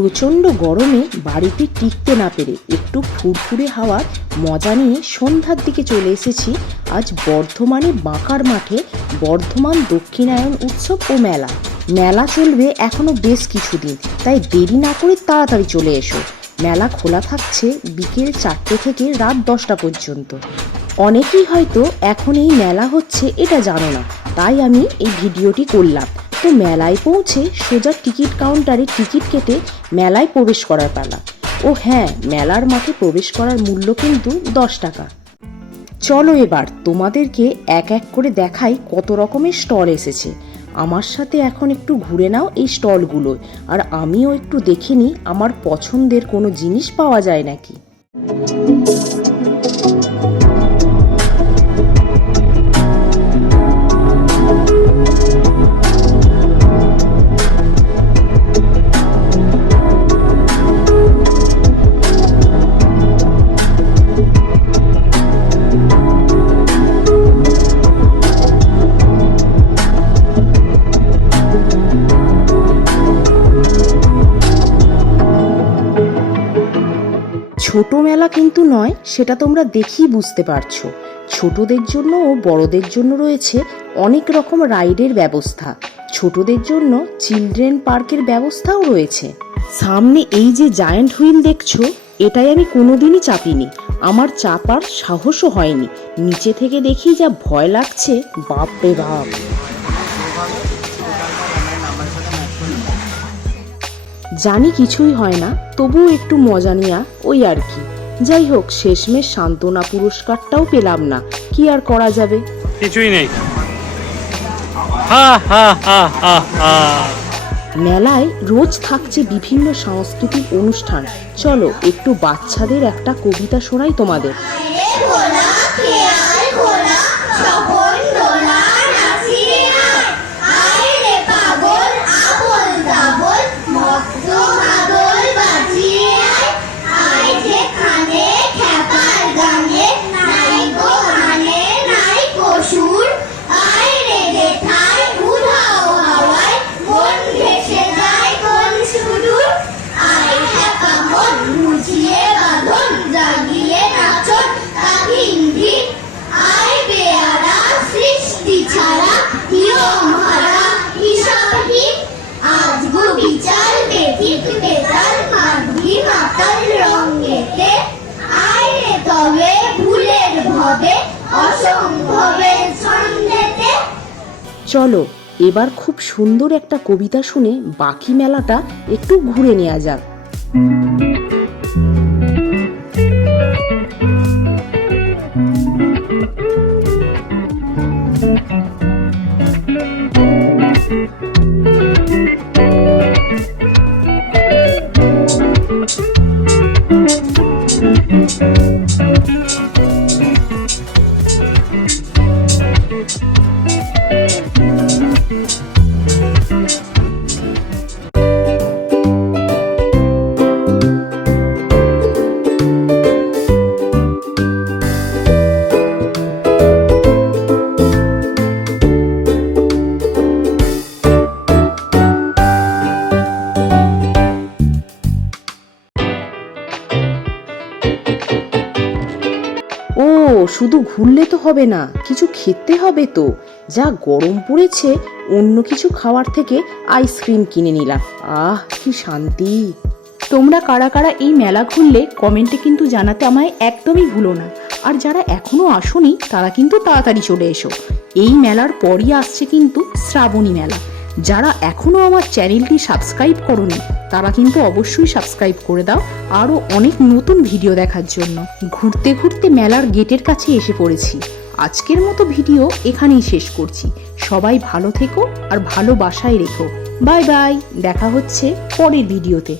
প্রচণ্ড গরমে বাড়িতে টিকতে না পেরে একটু ফুরফুরে হাওয়ার মজা নিয়ে সন্ধ্যার দিকে চলে এসেছি আজ বর্ধমানে বাঁকার মাঠে বর্ধমান দক্ষিণায়ন উৎসব ও মেলা। মেলা চলবে এখনও বেশ কিছুদিন, তাই দেরি না করে তাড়াতাড়ি চলে এসো। মেলা খোলা থাকছে বিকেল 4টে থেকে রাত 10টা পর্যন্ত। অনেকেই হয়তো এখন এই মেলা হচ্ছে এটা জানো না, তাই আমি এই ভিডিওটি করলাম। তো মেলায় পৌঁছে সোজা টিকিট কাউন্টারে টিকিট কেটে মেলায় প্রবেশ করার পালা। ও হ্যাঁ, মেলার মাঠে প্রবেশ করার মূল্য কিন্তু 10 টাকা। চলো এবার তোমাদেরকে এক এক করে দেখাই কত রকমের স্টল এসেছে। আমার সাথে এখন একটু ঘুরে নাও এই স্টলগুলোয়, আর আমিও একটু দেখে নিই আমার পছন্দের কোনো জিনিস পাওয়া যায় নাকি। ছোট মেলা কিন্তু নয়, সেটা তোমরা দেখেই বুঝতে পারছো। ছোটদের জন্য ও বড়দের জন্য রয়েছে অনেক রকম রাইডের ব্যবস্থা। ছোটদের জন্য চিলড্রেন পার্কের ব্যবস্থাও রয়েছে। সামনে এই যে জায়ান্ট হুইল দেখছো, এটাই আমি কোনোদিনই চাপিনি, আমার চাপার সাহসও হয়নি। নিচে থেকে দেখি যা ভয় লাগছে, বাপরে বাপ। জানি কিছুই হয় না, তবুও একটু মজা নেওয়া ওই আর কি। যাই হোক, শেষমেশ সান্ত্বনা পুরস্কারটাও পেলাম না, কি আর করা যাবে, কিছুই নেই। মেলায় রোজ থাকছে বিভিন্ন সাংস্কৃতিক অনুষ্ঠান। চলো একটু বাচ্চাদের একটা কবিতা শোনাই তোমাদের। চলো এবার খুব সুন্দর একটা কবিতা শুনে বাকি মেলাটা একটু ঘুরে নেওয়া যাক। শুধু ঘুরলে তো হবে না, কিছু খেতে হবে তো। যা গরম পড়েছে, অন্য কিছু খাওয়ার থেকে আইসক্রিম কিনে নিলাম। আহ কি শান্তি। তোমরা কারা কারা এই মেলা ঘুরলে কমেন্টে কিন্তু জানাতে আমায় একদমই ভুলো না। আর যারা এখনো আসোনি তারা কিন্তু তাড়াতাড়ি চলে এসো। এই মেলার পরই আসছে কিন্তু শ্রাবণী মেলা। যারা এখনো আমার চ্যানেলটি সাবস্ক্রাইব করোনি তারা কিন্তু অবশ্যই সাবস্ক্রাইব করে দাও আরও অনেক নতুন ভিডিও দেখার জন্য। ঘুরতে ঘুরতে মেলার গেটের কাছে এসে পড়েছি। আজকের মতো ভিডিও এখানেই শেষ করছি। সবাই ভালো থেকো আর ভালোবাসায় রেখো। বাই বাই, দেখা হচ্ছে পরের ভিডিওতে।